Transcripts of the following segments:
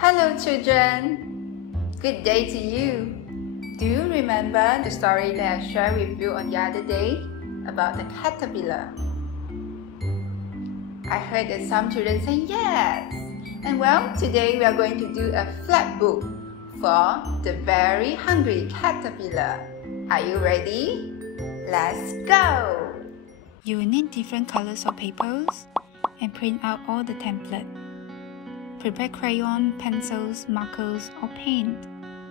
Hello children! Good day to you! Do you remember the story that I shared with you on the other day about the caterpillar? I heard that some children say yes! And well, today we are going to do a flap book for the very hungry caterpillar. Are you ready? Let's go! You will need different colors of papers and print out all the template. Prepare crayon, pencils, markers or paint,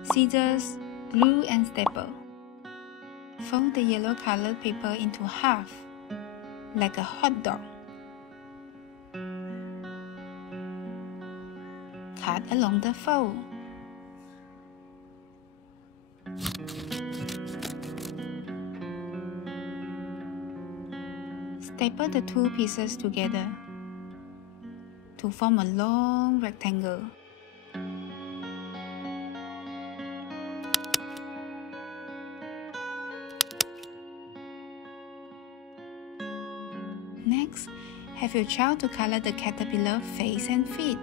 scissors, glue and staple. Fold the yellow colored paper into half, like a hot dog. Cut along the fold. Staple the two pieces together to form a long rectangle. Next, have your child to color the caterpillar face and feet.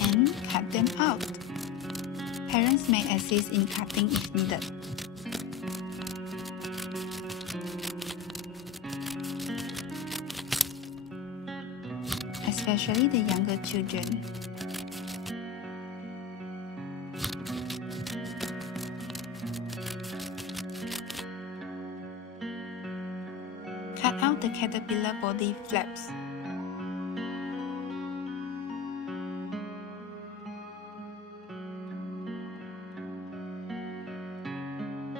And cut them out. Parents may assist in cutting if needed. Especially the younger children. Cut out the caterpillar body flaps.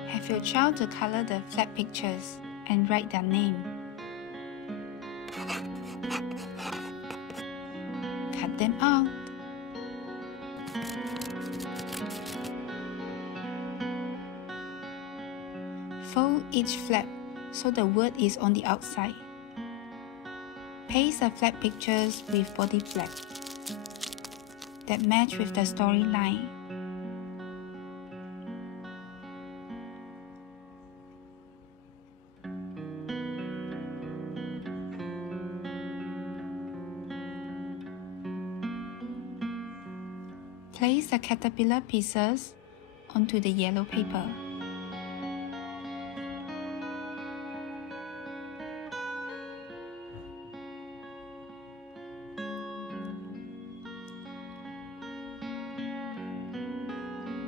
Have your child to color the flap pictures and write their name. Cut them out. Fold each flap so the word is on the outside. Paste the flap pictures with body flap that match with the storyline. Place the caterpillar pieces onto the yellow paper.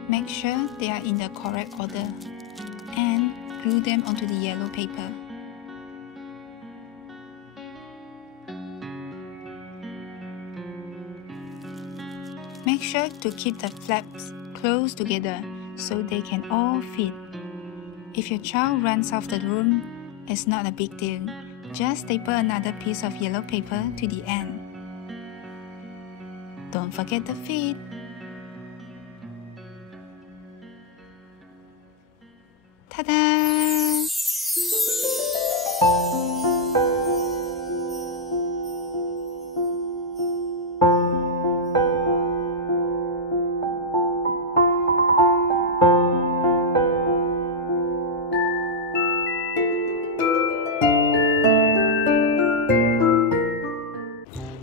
Make sure they are in the correct order and glue them onto the yellow paper. Make sure to keep the flaps close together so they can all fit. If your child runs off the room, it's not a big deal. Just staple another piece of yellow paper to the end. Don't forget the feet. Ta-da!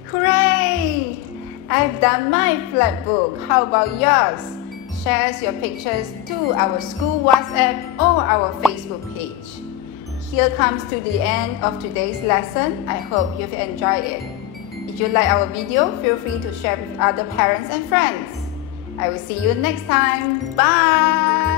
Hooray! I've done my flap book. How about yours? Share us your pictures to our school WhatsApp or our Facebook page. Here comes to the end of today's lesson. I hope you've enjoyed it. If you like our video, feel free to share with other parents and friends. I will see you next time. Bye!